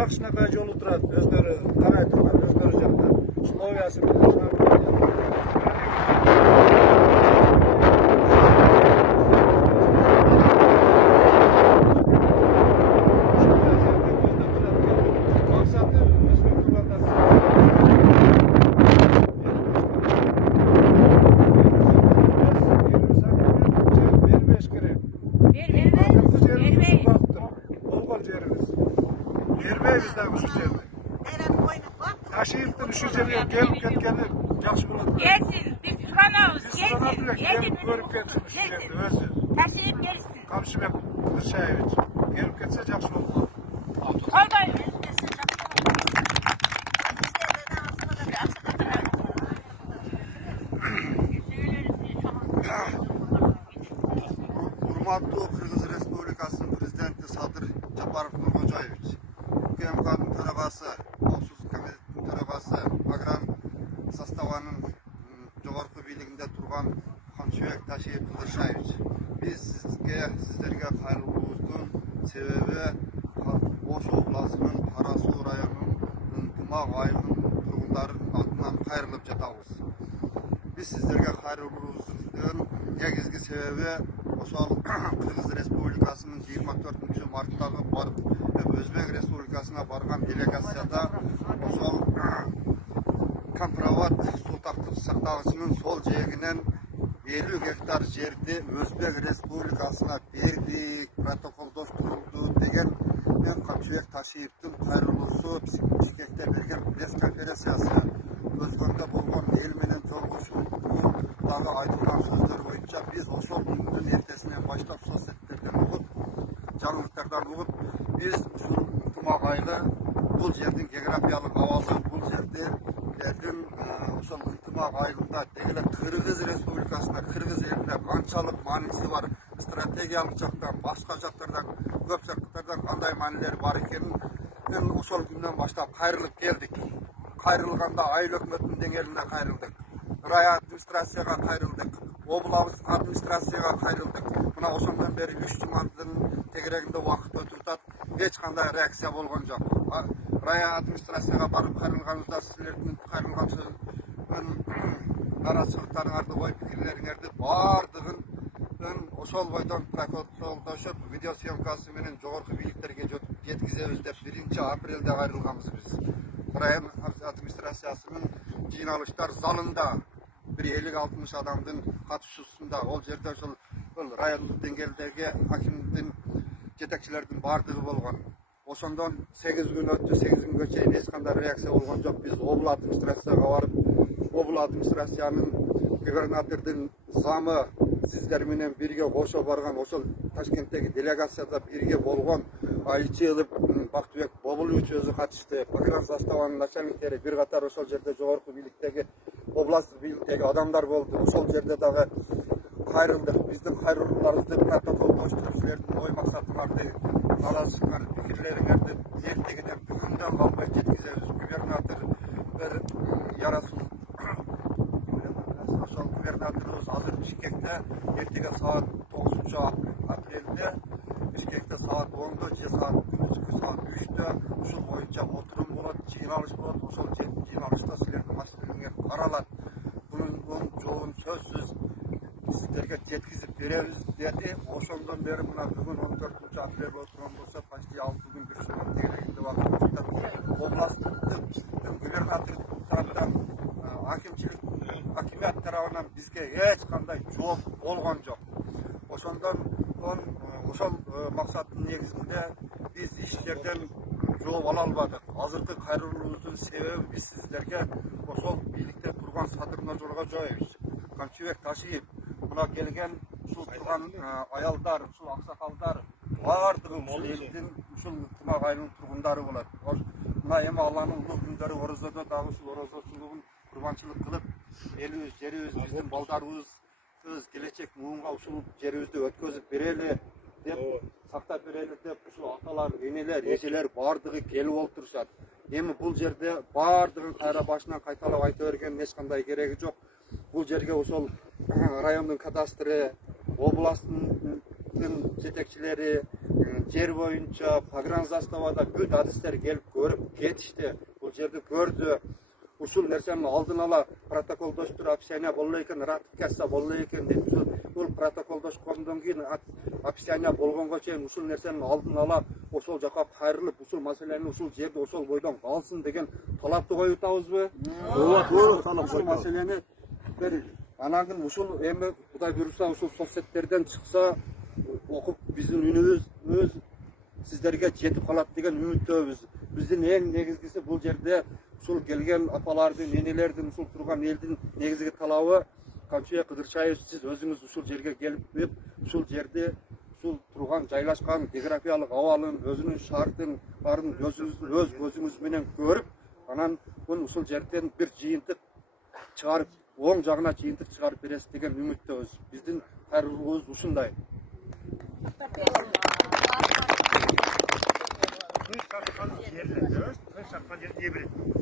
жакшынакай жолу турат, өздөрү карай турган, өздөрү жакта. Условиясы менен Taşıyıptır şu жерге gelip ketkeni жақсы болады. Gelsin, biz сұранамыз, gelsin. Gelip görüp ketsin şu жерді өзі. Taşıyıp gelsin. Kamşыбек Рышаевич. Gelip ketse жақсы болады. Kolbayız. Урматтуу Кыргыз Республикасынын президенти Садыр Жапаров Нуркожоевич, УКМКнын төрагасы, Коопсуздук комитетинин төрагасы, Агран составынын жогорку бийлигинде турган Камчыбек Ташиев Рышаевич, биз сиздерге кайрылуубуздун себеби Ош областынын Кара Суу районунун Ынтымак айылынын тургундарынын атынан кайрылып жатабыз. Биз сиздерге кайрылуубуздун негизги себеби ошол Кыргыз Республикасынын 24-марттагы Өзбек Республикасына барган делегацияда ошол Компровод суу сактагычынын сол жээгинен 50 гектар жерди Өзбек Республикасына бердик, протоколдоштурулду деген Камчыбек Ташиевдин кайрылуусу Бишкекте берген пресс-конференциясы өткөндө болгон эл менен жолугушуудагы айтылган сөздөр боюнча биз ошол күндүн эртесинен баштап соцсеттерден угуп, жаңылыктардан угуп, биз ушул Ынтымак айылы, бул жердин географиялык абалы, бул жердин ошол Ынтымак айылында дегеле Кыргыз Республикасына, Кыргыз элине канчалык мааниси бар, стратегиялык жактан, башка жактардан, көп жактардан кандай маанилери бар экенин ошол күндөн баштап кайрылып келдик. Кайрылганда айыл өкмөтүнүн деңгээлинде кайрылдык. Рай администрацияга кайрылдык. Областык администрацияга кайрылдык. Мына ошондон бери 3 жумадын тегерегинде убакыт өтүп атат. Эч кандай реакция болгон жок. Рай администрацияга барып кайрылганыңызда силердин кайрылган нараачылыктарыңарды, ой пикирлериңерди баардыгын ошол бойдон протоколдошуп, видеосъемкасы менен жогорку бийликтерге жеткизебиз деп 1-апрелде кайрылганбыз биз. Район администрациясынын жыйналыштар залында bir 50-60 адамдын катышуусунда ол жерде ошол райондук деңгээлдеги акимдин жетекчилердин баардыгы болгон. Ошондон 8 күн өттү, 8 күнгө чейин эч кандай реакция болгон жок. Биз обул администрацияга барып, обул администрациянын губернатордун замы сиздер менен бирге кошо барган, ошол Ташкенттеги делегацияда бирге болгон Айчылып Бактыбек Бобулович өзү катышты. Погран заставанын начальниктери бир катар ошол жерде жогорку бийликтеги, областтык бийликтеги адамдар болду. Ошол жерде дагы кайрылдык. Биздин кайрылууларыбызды протоколдоштуруп, силердин ой максатыңарды, нараачылыктар, пикирлериңерди эртегиден бүгүндөн калбай жеткизебиз. Губернатор Ярасул ошол губернаторубуз азыр Бишкекте эртеге саат 9-апрелде Бишкекте саат 10-да же күндүзгү саат 3-тө ушул боюнча отурум болот, жыйналыш болот. Ошол жыйналышта силердин маселеңер каралат. Бунун жообун сөзсүз сиздерге жеткизип беребиз деди. Ошондон бери мына бүгүн 14-апрелде отурган болсо, почти 6 күн бир жумат тегерегинде убакыт өтүп, областтык губернатор тараптан акимият тарабынан бизге эч кандай жооп болгон жок. Ошондон ошол максаттын негизинде биз иш жерден жооп ала албадык. Азыркы кайрылуубуздун себеби биз сиздерге ошол бийликте турган Садыр Нуркожоевич, Камчыбек Ташиев, мына келген ушул турган аялдар, ушул аксакалдар баардыгы ушул элдин, ушул Ынтымак айылынын тургундары болот. Мына эми Алланын улуу күндөрү орозодо дагы ушул орозочулугун курбанчылык кылып, элибиз, жерибиз, биздин балдарыбыз келечек муунга ушул жерибизди өткөзүп берели деп, сактап берели деп, ушул аталар, энелер, эжелер баардыгы келип олтурушат. Эми бул жерде баардыгын кайра башынан кайталап айта бергендин эч кандай кереги жок. Бул жерге ошол райондун кадастры, областтын жетекчилери, жер боюнча погран заставада бүт адистер келип көрүп кетишти. Бул жерди көрдү. Ушул нерсени алдын ала протоколдоштуруп описание боло экен, ратификация боло экен деп. Бул протоколдошкондон кийин описание болгонго чейин ушул нерсени алдын ала ошол жака кайрылып, ушул маселени ушул жерде ошол бойдон калсын деген талапты коюп атабызбы? Ушул маселени бир анан кийин ушул эми Кудай буйрса ушул соцсеттерден чыкса окуп биздин үнүбүз сиздерге жетип калат деген үмүттөбүз. Биздин эң негизгиси бул жерде ушул келген апалардын, энелердин, ушул турган элдин негизги талабы Камчыбек Кыдырчаев, сиз өзүңүз ушул жерге келип, ушул жерде ушул турган жайлашкан географиялык абалын, өзүнүн шартын барын өз көзүңүз менен көрүп, анан ушул жерден бир жыйынтык чыгарып, оң жагына жыйынтык чыгарып бересиз деген үмүттөбүз. Биздин кайрылуубуз ушундай. Кыш чаккан жерлерде, кыш чаккан жерде